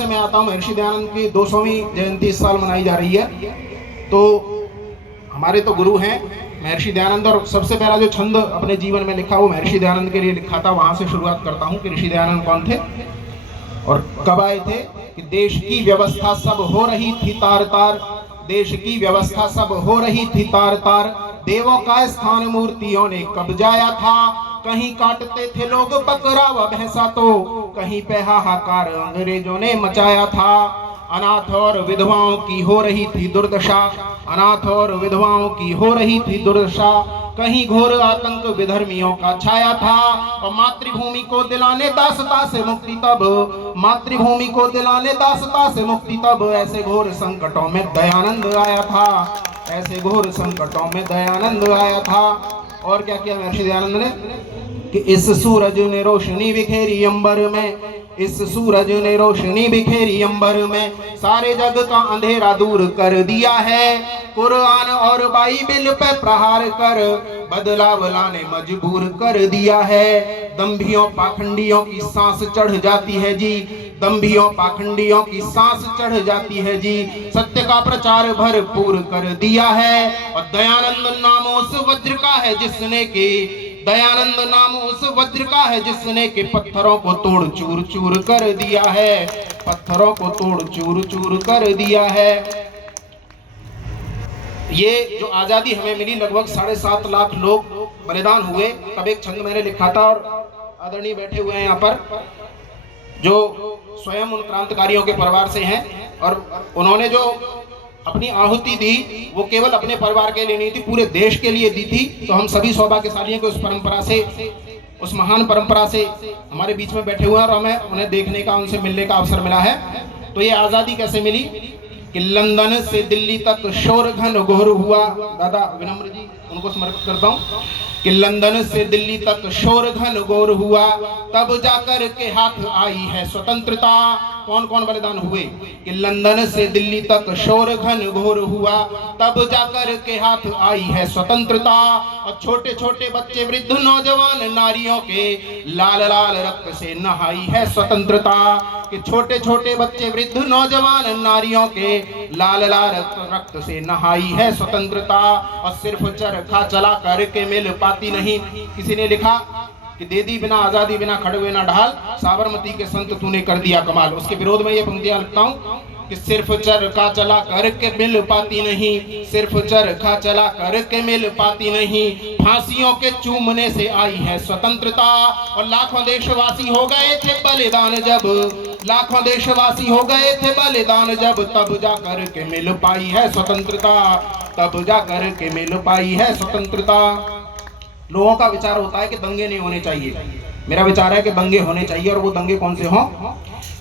से मैं आता हूँ। महर्षि दयानंद की 200वीं जयंती इस साल मनाई जा रही है। तो हमारे तो गुरु हैं महर्षि दयानंद, और सबसे पहला जो छंद अपने जीवन में लिखा वो महर्षि दयानंद के लिए लिखा था। वहां से शुरुआत करता हूँ कि ऋषि दयानंद कौन थे और कब आए थे। कि देश की व्यवस्था सब हो रही थी तार तार, देश की व्यवस्था सब हो रही थी तार तार, देवों का स्थान मूर्तियों ने कब जाया था। कहीं काटते थे लोग बकरा व भैंसा, तो कहीं पे हाहाकार अंग्रेजों ने मचाया था। अनाथ और विधवाओं की हो रही थी दुर्दशा, अनाथ और विधवाओं की हो रही थी दुर्दशा, कहीं घोर आतंक विधर्मियों का छाया था। और मातृभूमि को दिलाने दासता से मुक्ति तब, मातृभूमि को दिलाने दासता से मुक्ति तब, ऐसे घोर संकटों में दयानंद आया था, ऐसे घोर संकटों में दयानंद आया था। और क्या किया महर्षि दयानंद ने कि इस सूरज ने रोशनी बिखेरी अंबर में, इस सूरज ने रोशनी बिखेरी अंबर में, सारे जग का अंधेरा दूर कर दिया है। कुरान और बाइबिल पे प्रहार कर बदलाव लाने मजबूर कर दिया है। दंभियों पाखंडियों की सांस चढ़ जाती है जी, दंभियों पाखंडियों की सांस चढ़ जाती है जी, सत्य का प्रचार भरपूर कर दिया है। और दयानंद नाम उस वज्र का है जिसने के, दयानंद नाम उस वज्र का है जिसने के पत्थरों को तोड़ चूर चूर कर दिया है, पत्थरों को तोड़ चूर चूर कर दिया है। ये जो आजादी हमें मिली, लगभग 7.5 लाख लोग बलिदान हुए। तब एक छंद मैंने लिखा था, और आदरणीय बैठे हुए हैं यहाँ पर जो स्वयं उन क्रांतिकारियों के परिवार से हैं, और उन्होंने जो अपनी आहुति दी वो केवल अपने परिवार के लिए नहीं थी, पूरे देश के लिए दी थी। तो हम सभी सौभाग्यशाली हैं कि उस परंपरा से, उस महान परंपरा से हमारे बीच में बैठे हुए हैं, और हमें उन्हें देखने का, उनसे मिलने का अवसर मिला है। तो ये आज़ादी कैसे मिली कि लंदन से दिल्ली तक शोर घन घोर हुआ। दादा विनम्र जी, उनको समर्पित करता हूँ कि लंदन से दिल्ली तक शोर घन घोर हुआ, तब जाकर के हाथ आई है स्वतंत्रता। कौन कौन बलिदान हुए कि लंदन से दिल्ली तक शोर घन घोर हुआ, तब जाकर के हाथ आई है स्वतंत्रता। और छोटे छोटे बच्चे वृद्ध नौजवान नारियों के लाल लाल रक्त से नहाई है स्वतंत्रता। कि छोटे छोटे बच्चे वृद्ध नौजवान नारियों के लाल लाल रक्त से नहाई है स्वतंत्रता। और सिर्फ चरखा चला करके मिल पाती नहीं। किसी ने लिखा कि दे दी बिना आजादी बिना खड़े ना ढाल, साबरमती के संत तूने कर दिया कमाल। उसके विरोध में ये पंक्तियां लिखता हूँ कि सिर्फ चरखा चला करके मिल पाती नहीं, सिर्फ चरखा चला करके मिल पाती नहीं, फांसियों के चूमने से आई है स्वतंत्रता। और लाखों देशवासी हो गए थे बलिदान जब, लाखों देशवासी हो गए थे बलिदान जब, तब जा करके मिल पाई है स्वतंत्रता, तब जा करके मिल पाई है स्वतंत्रता। लोगों का विचार होता है कि दंगे नहीं होने चाहिए, मेरा विचार है कि दंगे होने चाहिए। और वो दंगे कौन से हों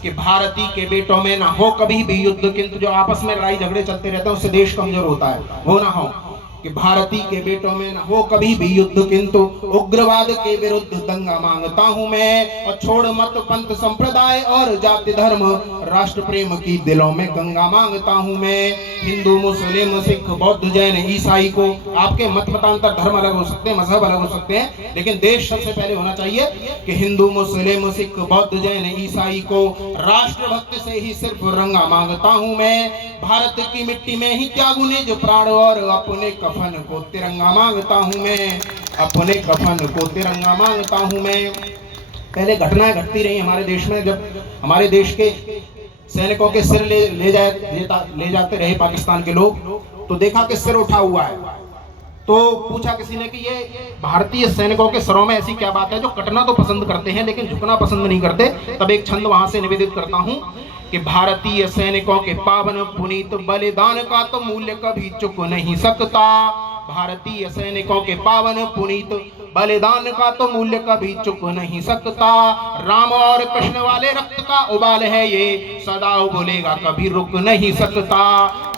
कि भारतीय के बेटों में ना हो कभी भी युद्ध, किंतु जो आपस में लड़ाई झगड़े चलते रहते हैं उससे देश कमजोर होता है, वो ना हो। कि भारतीय के बेटों में ना हो कभी भी युद्ध, किंतु उग्रवाद के विरुद्ध दंगा मांगता हूं मैं। और छोड़ मत पंथ संप्रदाय और जाति धर्म, राष्ट्र प्रेम की दिलों में गंगा मांगता हूं मैं। हिंदू मुस्लिम सिख बौद्ध जैन ईसाई को, आपके मत मतांतर धर्म अलग हो सकते हैं, मजहब अलग हो सकते हैं, लेकिन देश सबसे पहले होना चाहिए कि हिंदू मुस्लिम सिख बौद्ध जैन ईसाई को राष्ट्रभक्त से ही सिर्फ रंगा मांगता हूं मैं। भारत की मिट्टी में ही त्यागू निज प्राण, और अपने कफन को तिरंगा मांगता हूं मैं, अपने कफन को तिरंगा मांगता हूं मैं। पहले घटनाएं घटती रही हमारे देश में, जब हमारे देश के सैनिकों के सिर ले जाते रहे पाकिस्तान के लोग, तो देखा कि सिर उठा हुआ है। तो पूछा किसी ने कि ये भारतीय सैनिकों के सरों में ऐसी क्या बात है जो कटना तो पसंद करते हैं लेकिन झुकना पसंद नहीं करते। तब एक छंद वहां से निवेदित करता हूं कि भारतीय सैनिकों के पावन पुनीत बलिदान का तो मूल्य कभी चुक नहीं सकता। भारतीय सैनिकों के पावन पुनीत बलिदान का तो मूल्य कभी चुक नहीं सकता। राम और कृष्ण वाले रक्त का उबाल है ये, सदा बोलेगा कभी रुक नहीं सकता।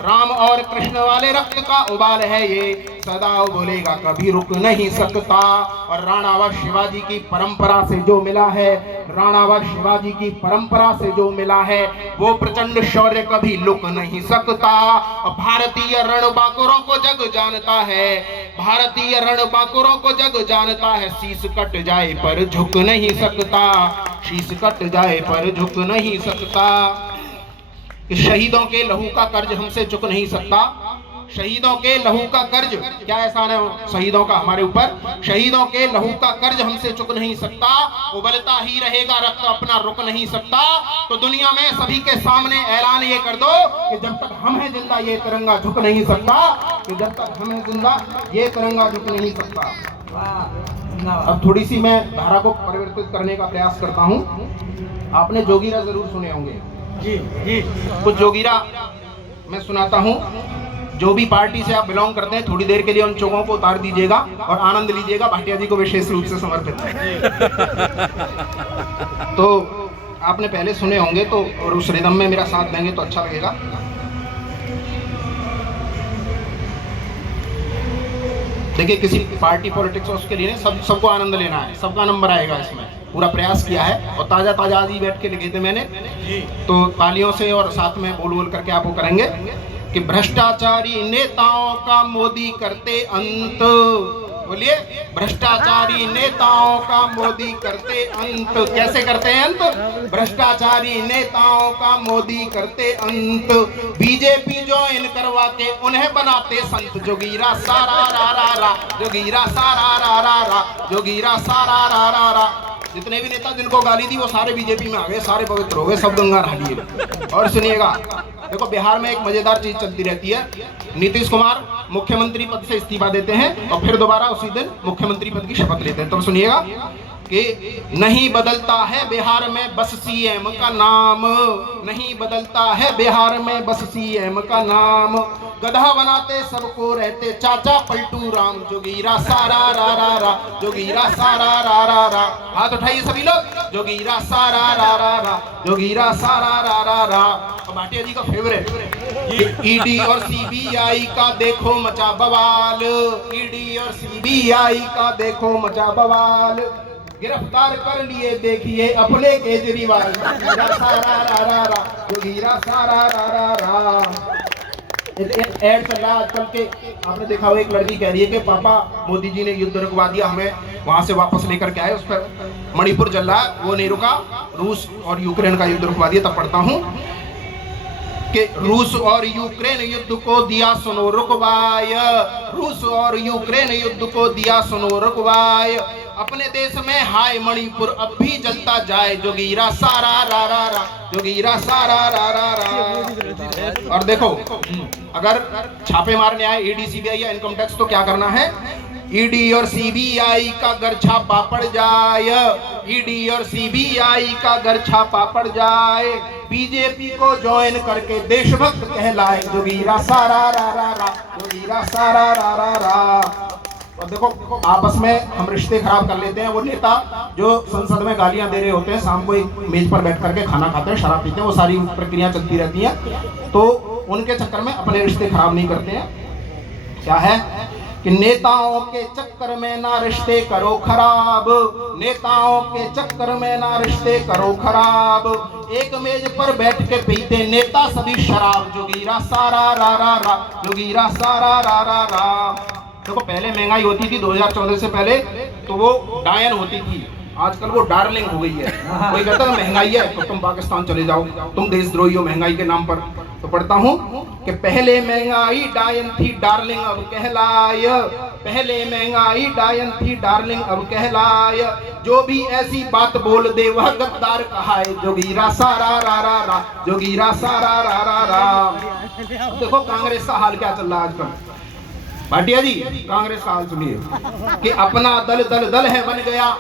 राम और कृष्ण वाले रक्त का उबाल है ये, सदा बोलेगा कभी रुक नहीं सकता। और राणा व शिवाजी की परंपरा से जो मिला है, राणा व शिवाजी की परंपरा से जो मिला है, वो प्रचंड शौर्य कभी लुक नहीं सकता। और भारतीय रणबांकुरों को जग जानता है, भारतीय रणबांकुरों को जग जानता है, शीश कट जाए पर झुक नहीं सकता, शीश कट जाए पर झुक नहीं सकता। कि शहीदों के लहू का कर्ज हमसे चुक नहीं सकता। शहीदों के लहू का कर्ज, क्या एहसान है शहीदों का हमारे ऊपर। शहीदों के लहू का कर्ज हमसे चुक नहीं सकता, उबलता ही रहेगा रक्त अपना रुक नहीं सकता। तो दुनिया में सभी के सामने ऐलान ये कर दो कि जब तक हम हैं जिंदा ये तिरंगा झुक नहीं सकता, कि जब तक हम हैं जिंदा ये तिरंगा झुक नहीं सकता। अब थोड़ी सी मैं धारा को परिवर्तित करने का प्रयास करता हूँ। आपने जोगीरा जरूर सुने होंगे। जी जी, कुछ जोगीरा मैं सुनाता हूँ। जो भी पार्टी से आप बिलोंग करते हैं थोड़ी देर के लिए उन चौकों को उतार दीजिएगा और आनंद लीजिएगा। भाटिया जी को विशेष रूप से समर्पित है। तो आपने पहले सुने होंगे तो, और उस रिदम में मेरा साथ देंगे तो अच्छा लगेगा। देखिए, किसी पार्टी पॉलिटिक्स उसके लिए नहीं, सबको आनंद लेना है, सबका नंबर आएगा इसमें। पूरा प्रयास किया है और ताजा ताजा आज ही बैठ के लिखे थे मैंने, तो तालियों से और साथ में बोल बोल करके आप वो करेंगे कि भ्रष्टाचारी नेताओं का मोदी करते अंत। बोलिए, भ्रष्टाचारी नेताओं का मोदी करते अंत। कैसे करते हैं अंत? भ्रष्टाचारी नेताओं का मोदी करते अंत। बीजेपी ज्वाइन करवा के उन्हें बनाते संत। जोगीरा सारा रा रा रा, जोगीरा सारा रा रा रा, जोगीरा सारा रा रा रा। जितने भी नेता जिनको गाली दी वो सारे बीजेपी में आ गए, सारे पवित्र हो गए, सब गंगा नहा लिए। और सुनिएगा, देखो बिहार में एक मजेदार चीज चलती रहती है। नीतीश कुमार मुख्यमंत्री पद से इस्तीफा देते हैं और फिर दोबारा उसी दिन मुख्यमंत्री पद की शपथ लेते हैं। तो सुनिएगा कि नहीं बदलता है बिहार में बस सीएम का नाम, नहीं बदलता है बिहार में बस सीएम का नाम। गधा बनाते सबको रहते चाचा पलटू राम। जोगीरा सारा रा रा रा, जोगीरा सारा रा रा रा। हाथ उठाइए सभी लोग। जोगीरा सारा रा रा रा, जोगीरा सारा रा रा रा। भाटिया जी का फेवरेट, ईडी और सीबीआई का देखो मचा बवाल, ईडी और सीबीआई का देखो मचा बवाल। गिरफ्तार कर लिए देखिए अपने केजरीवाल। जोगीरा सारा रा रा रा, जोगीरा सारा रा रा रा। एड चल रहा आजकल के, आपने देखा हो, एक लड़की कह रही है कि पापा मोदी जी ने युद्ध रुकवा दिया, हमें वहां से वापस लेकर के आए। उस पर मणिपुर चल रहा है, वो नहीं रुका। रूस और यूक्रेन का युद्ध रुकवा दिया। तब पढ़ता हूँ कि रूस और यूक्रेन युद्ध को दिया सुनो रुकवाय, रूस और यूक्रेन युद्ध को दिया सुनो रुकवाय। अपने देश में हाय मणिपुर अब भी जलता जाए। जोगीरा सारा रा रा रा, जोगीरा सारा रा रा रा। और देखो, अगर छापे मारने आए ईडी सीबीआई या इनकम टैक्स तो क्या करना है? ईडी और सीबीआई का अगर छापा पड़ जाए, ईडी और सीबीआई का अगर छापा पड़ जाए, बीजेपी को ज्वाइन करके देशभक्त कहलाए। जोगीरा सारा रा रा रा, जोगीरा सारा रा रा रा। और देखो, आपस में हम रिश्ते खराब कर लेते हैं। वो नेता जो संसद में गालियां दे रहे होते हैं, शाम को एक मेज पर बैठ करके खाना खाते हैं, शराब पीते हैं, वो सारी प्रक्रिया चलती रहती है। तो उनके चक्कर में अपने रिश्ते खराब नहीं करते हैं। क्या है कि नेताओं के चक्कर में ना रिश्ते करो खराब, नेताओं के चक्कर में ना रिश्ते करो खराब। एक मेज पर बैठ के पीते नेता सभी शराब। जोगीरा सारा रा रा रा, जोगीरा सारा रा रा रा। देखो, पहले महंगाई होती थी 2014 से पहले, तो वो डायन होती थी, आजकल वो डार्लिंग हो गई है। कोई कहता है महंगाई है तो तुम पाकिस्तान चले जाओ, तुम देशद्रोही हो महंगाई के नाम पर। तो पढ़ता हूँ कि पहले महंगाई डायन थी डार्लिंग अब कहलाय, पहले महंगाई डायन थी डार्लिंग अब कहलाय। जो भी ऐसी बात बोल दे वह गद्दार कहाए। जोगीरा सारा रा रा रा, जोगीरा सारा रा रा रा। देखो कांग्रेस का हाल क्या चल रहा है आजकल। भाटिया जी, कांग्रेस का हाल सुनिए कि अपना दल दल दल है बन गया।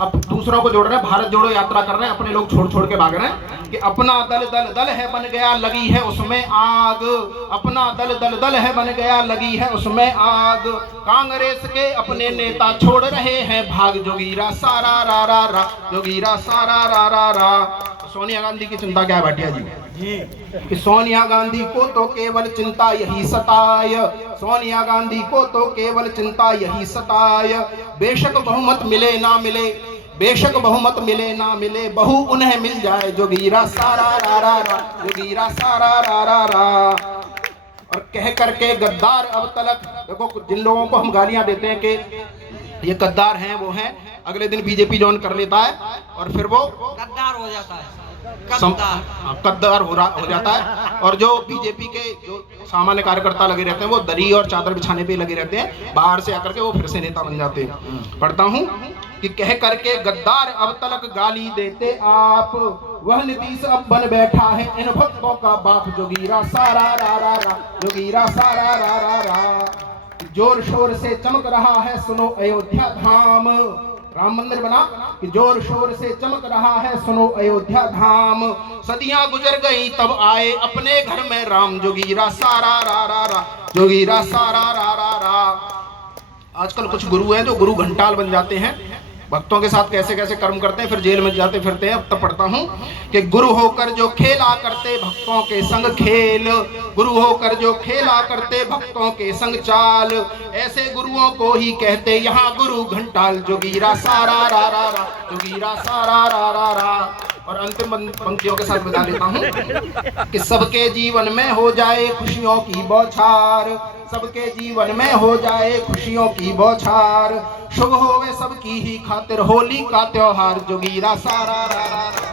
अब दूसरों को जोड़ रहे हैं, भारत जोड़ो यात्रा कर रहे हैं, अपने लोग छोड़ छोड़ के भाग रहे हैं कि अपना दल दल दल है बन गया, लगी है उसमें आग। अपना दल दल दल है बन गया, लगी है उसमें आग। कांग्रेस के अपने नेता छोड़ रहे हैं भाग। जोगीरा सारा रा रा रा, जोगीरा सारा रा रा रा। सोनिया गांधी की चिंता क्या है भाटिया जी? कि सोनिया गांधी को तो केवल चिंता यही सताय, सोनिया गांधी को तो केवल चिंता यही सताय। बेशक बहुमत मिले ना मिले, बेशक बहुमत मिले ना मिले, बहु उन्हें मिल जाए। जोगीरा सारा रा रा रा, जोगीरा सारा रा रा रा। और कह करके गद्दार अब तलक। देखो, जिन लोगों को हम गालियां देते हैं कि ये गद्दार हैं वो हैं, अगले दिन बीजेपी ज्वाइन कर लेता है और फिर वो गद्दार हो जाता है। कद्दार हो जाता है। और जो बीजेपी के जो सामान्य कार्यकर्ता लगे रहते हैं वो दरी और चादर बिछाने पे लगे रहते हैं, बाहर से आकर के वो फिर से नेता बन जाते हैं। पढ़ता हूँ कि कह करके गद्दार अब तलक गाली देते आप, वह नीतीश अब बन बैठा है इन भक्तों का बाप। जोगीरा सारा रा रा रा, जोगीरा सारा रा रा रा। जोर शोर से चमक रहा है सुनो अयोध्या धाम, राम मंदिर बना कि जोर शोर से चमक रहा है सुनो अयोध्या धाम। सदियां गुजर गई तब आए अपने घर में राम। जोगीरा सारा रा रा रा, जोगीरा सारा रा रा रा। आजकल कुछ गुरु हैं जो गुरु घंटाल बन जाते हैं, भक्तों के साथ कैसे कैसे कर्म करते हैं, फिर जेल में जाते फिरते हैं। अब तक पढ़ता हूँ कि गुरु होकर जो खेला करते भक्तों के संग खेल, गुरु होकर जो खेला करते भक्तों के संग चाल, ऐसे गुरुओं को ही कहते यहाँ गुरु घंटाल। जोगीरा सारा रा रा रा, जोगीरा सारा रा रा रा। और अंतिम पंक्तियों के साथ बता देता हूँ कि सबके जीवन में हो जाए खुशियों की बौछार, सबके जीवन में हो जाए खुशियों की बौछार, शुभ होवे सबकी ही खातिर होली का त्योहार। जोगीरा सारा रा रा रा।